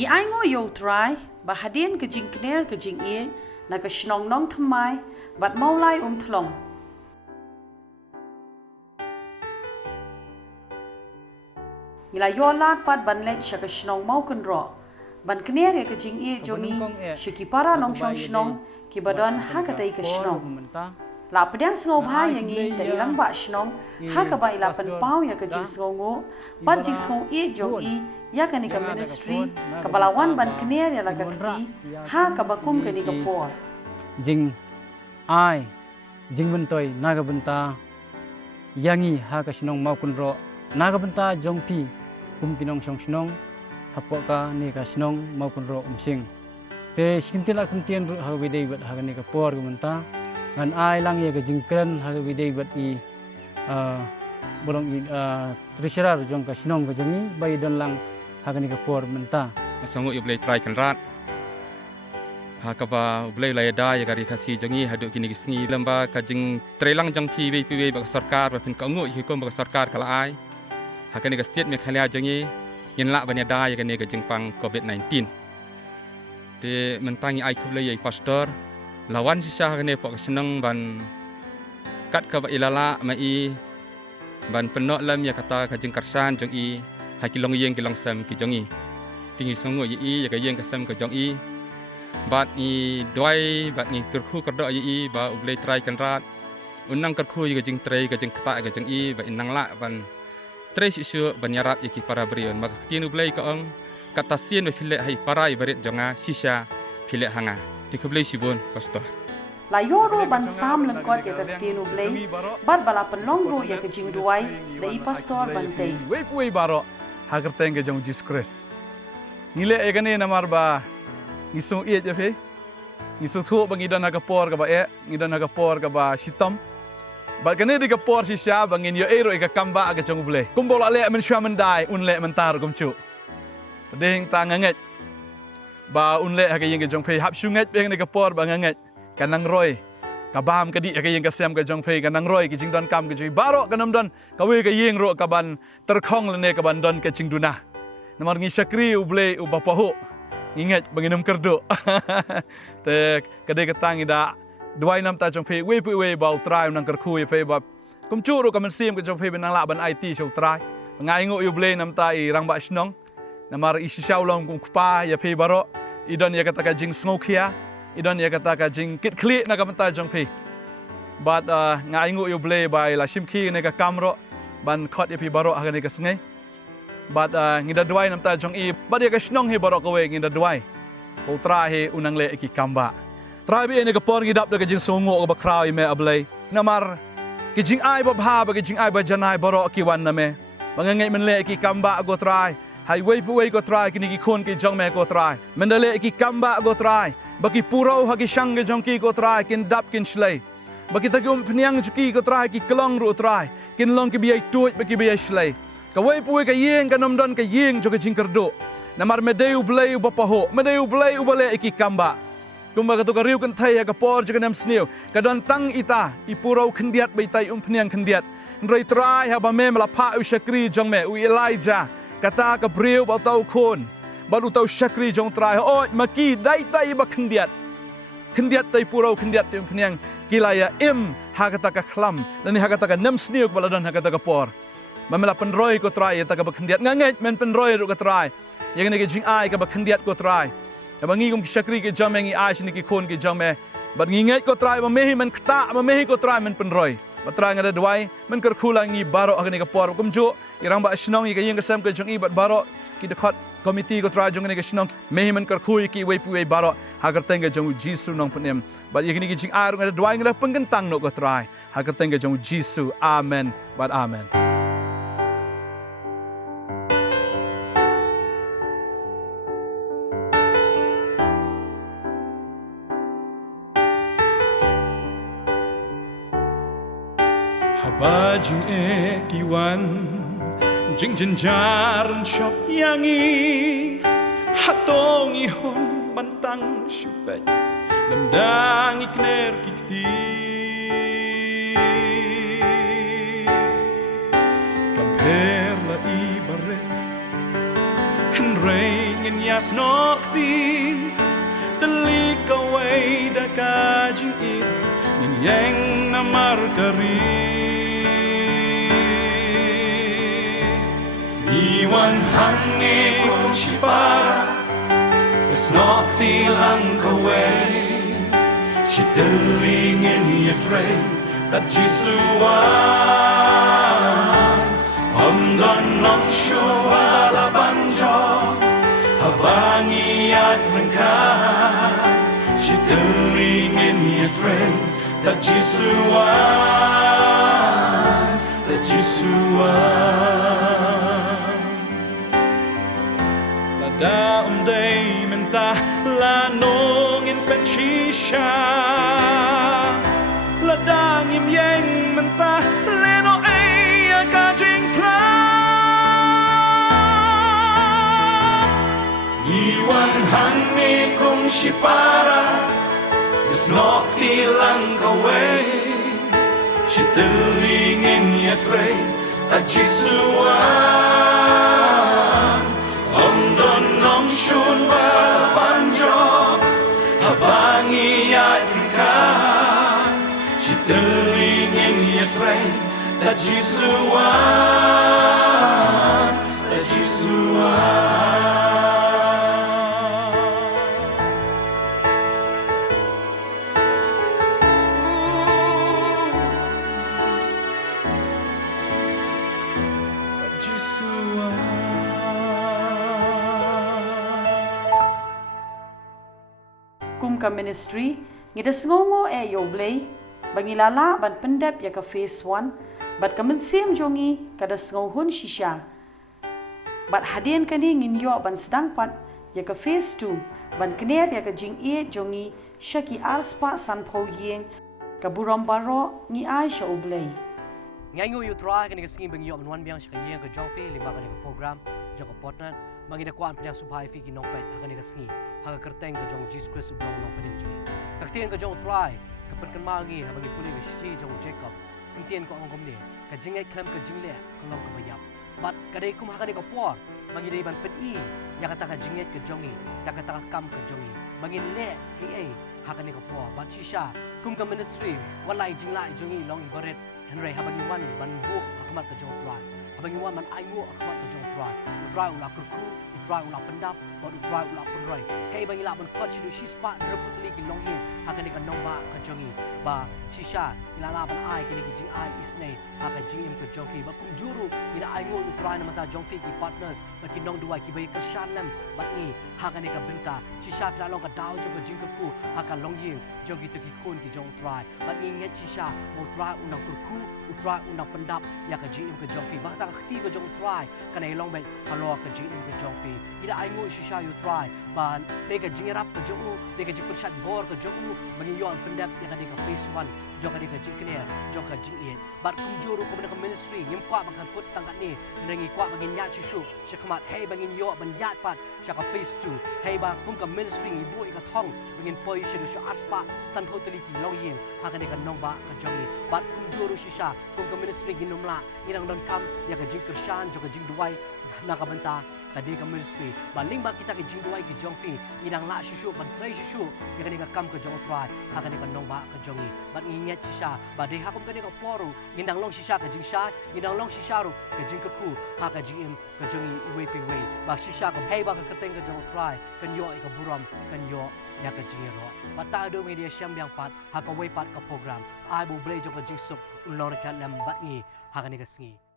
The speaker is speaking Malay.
Ngi ai ngo yo try bahadien ke jing kner ke jing e na ke shnong nong thamai bat maulai thlong. Ngila yo lat pat ban let sha ke shnong mau kun ro. Ban kner ke jing e joni shiki para nong shong shnong ki badon ha ka tai ke shnong. La pedang sngo bha yangi da ilang ba shnong ha ka ba ila pen pau ya ke jing sngo ngo bat jing sngo e joni ya ka ni ka ministry ka balawan ban kner ya la ka kri ha ka ba kum ka ni ka por jing ai jing bentoi naga benta yangi ha ka shnong mau kun ro naga benta jongpi kum kinong shong shnong hapo ka ni ka shnong mau kun ro sing te skintil ak tien ru ha widei bat ha ni ka por gu benta ngan ai lang ye ka jing kren ha widei bat i borong i treasurer jong ka shnong ka jangi bai don lang hagani ka por menta sangu iblay try kan rat hakaba ublay lay da ya gari khasi jangi hadu kini kisngi lamba ka jing trelang jang pi ba sarkar ba pin ka ngu hi ko ba sarkar kala ai hakani ka state me khalia jangi yin la banya da ya gani ka jing pang covid 19 te mentangi ai kublay ya pastor lawan sisa hagani pok seneng ban kat ka ba ilala mai ban penok lam ya kata ka jing karsan jang i hakilong yeng kilong sam ki jongi tingi songo yi ya ka yeng ka sam ka jong i bat ni doi bat ni kerku kerdo yi ba ublay try kan rat unang kerku yi ka jing tray ka jing kata ka jong i ba inang la ban tray sisu ban yarap iki para brion maka tin ublay ka ong kata sien be phile hai para i barit jonga sisa phile hanga dikublay sibon pastor la yoro ban sam lang kot ya ka tinu blay bat bala pen long ro ya ka jing duai da i pastor ban tei wei baro hagar tenge jong Jesus Christ ngile egane namar ba ngisung ie je fe ngisung thu bangi dan naga por ka ba ngidan naga por ka ba shitom ba kane di ka por si sha bangin yo ero ka kamba ka jong ble kumbol ale men shwa men dai un le men tar kum chu padeng ta nganget ba un le ha ka yeng ka jong fe hap shu nget beng ka por ba nganget kanang roy kabam kadi ka yeng ka sem ka jong fe kanang roy ki jing don kam ka jui baro kanam don ka we ka yeng ro ka ban terkhong lene ka ban don ka jing duna namar ngi sakri uble u bapahu ingat banginum kerdo te kade ka tangi da duai nam ta jong fe we pu we ba utrai nang kerku ye fe ba kum chu ro ka man sim ka jong fe benang la ban IT so utrai ngai ngo uble nam ta i rang ba snong namar isi shaulong kum kpa ya fe baro idon ya kata ka jing smokia idon ya kata ka jing kit kli na ka manta jong fe bat ngai ngu yu ble bai la shimki ne ka kamro ban khot ye pi baro ha ne ka sngai bat ngida duai nam ta jong i bat ye ka snong hi baro ka we ngida duai ultra he unang le ki kamba trai bi ne ka por ngidap de ka jing songo ka ba kraw me ablay namar ki jing ai ba bha ba ki jing ai ba janai baro ki wan na me bangangai men le ki kamba go trai hai wei pu wei go try kini ki khon ki jong me go try mendale ki kamba go try baki puro ha ki shang ge jong ki go try kin dap kin shlei baki ta gum pniang chuki go try ki klong ru try kin long ki bi ai tuit baki bi ai shlei ka wei pu ka yeng ka nom don ka yeng jo ka jing kerdo namar medeu blei u bapaho medeu blei u bale ki kamba kumba ka to ka riu kan thai ka por jo ka nam sniu ka don tang ita i puro khndiat bai tai pniang khndiat rei try ha ba me mala pha u shakri jong me u Elijah kata ka briu ba tau khon ba u tau shakri jong trai oi maki dai ba khndiat tai puro khndiat te pniang kilaya im ha kata ka khlam dan ha kata ka nam sniu ba dan ha kata ka por mamela penroi ko trai ta ka ba khndiat nganget men penroi ru ka trai yang ne ke jing ai ka ba khndiat ko trai ta bangi kum shakri ke jamengi ai sini ki khon ke jame ba nginget ko trai ba mehi men kta ba mehi ko trai men penroi batrang ada duai men ker khulangi baro agni ka por kum ju irang ba snong i ka yeng ka sam ka jong i bat baro ki de khat committee ko tra jong ne ka snong mehi men ker khui ki we pu we baro hagar tenga jong jisu nong penem bat yeng ni ki jing ar ngada duai ngada penggentang no ko trai hagar tenga jong jisu amen bat amen Habajing kiwan jing jenjaran shop yangi hatong ihon bantang syupai lemdang ikner kikti kamper la ibaret henreng ngin yas nokti telik away da kajing it ngin yang namar kari iwan hange kung sipara is nokti lang kaway si telingin yafray that Jisuan Hamdan nam syuhala banjo Habangi at rengkan si telingin yafray that Jisuan Lada day mentah lanongin pensisha Ladang im yang mentah leno ay kajing plan Iwan hangi kung sipara Isnok tilang kaway Si telingin yasray At Jisuan Omdon nom syun balabanjok Habangi at rengkan Si telingin yasray At Jisuan Kum ka ministry ngidas ngongo yo blay bangilala ban pendap ya ka phase 1 bat ka mensim jongi kada hun shisha bat hadien kani ngin yo ban sedang pat ya ka phase 2 ban kner ya ka jing jongi shaki arspa san pho yeng ka buram baro ngi aisha oblay Ngayon yung try kani kasing bang yom wan biang shkaya ka jongfe limba kani program jong partner mangida kuan pnya subhay fi kinong pet kani kasing haga kerteng ka jong Jesus Christ ublong nong pening jui kaktian ka jong try ka perkan mangi habangi puli ka si jong Jacob kentien ko angom ni ka jingai klem ka jingle kalong ka bayap bat kadai kum hakani ka por mangida ban pet i ya kata ka jingai ka jongi ya kata ka kam ka jongi bangin ne hakani ka por bat shisha kum ka ministry walai jinglai jongi long ibaret Henry habangi wan ban bu akhmat ka jong try habangi wan man aingo akhmat ka jong try ula kurku utrai ula pendap bad utrai ula penrai hey bangi la ban kot shidu shispa reputli ki long hin hakani ka nongba ka jongi ba shisha ilala ban ai kini ki jing ai isne haka jing ka jongki ba kum juru ina aingo utrai na mata jong fi ki partners ba ki nong duai ki bai ka shanam ba ni hakani ka binta shisha pla long ka daw jong ka jing ka ku haka long yin jongi to ki kun ki jong try ba ni nget shisha mo try unang kurku utrai unang pendap ya ka jing ka jong fi ba ta khti ka jong try kana ilong bai halo ka jing ka jong fi ida aingo shisha you try ban de ka jing rap ka jong de ka jing persat bor ka jong bagi yo pendap ya ka de ka face 1 jong ka de ka jing kene jong ka jing in bat kum juru ko ka ministry nyim kwa bang put tangkat ni ngi kwa bagi nya shishu shakmat hey bangin yo ban yat pat shaka face 2 hey ba kum ka ministry ibu ka thong bangin poi shidu shu aspa san hoteli ki long yin ha ka de ka nong ba ka jong bat kum juru shisha kum ka ministry ginumla nginang don kam ya ka jing kershan jong ka jing duai nakabanta kadi ka ministry baling ba kita ki jing duai ki jongfi ngidang la shishu ban trai shishu ya kani ka kam ka jong try ha kani ka nong ba ka jongi ban nginget shisha ba de ha kum kani ka poru ngidang long shisha ka jing sha ngidang long shisha ru ka jing ka ku ha ka jing im ka jongi iwe pi we ba shisha ka hey ba ka keteng ka jong try kan yo ka buram kan yo ya ka jing ro ba ta do media syam yang pat ha ka we pat ka program ai bu ble jong ka jing sup ulor ka lam bat ngi ha kani ka sngi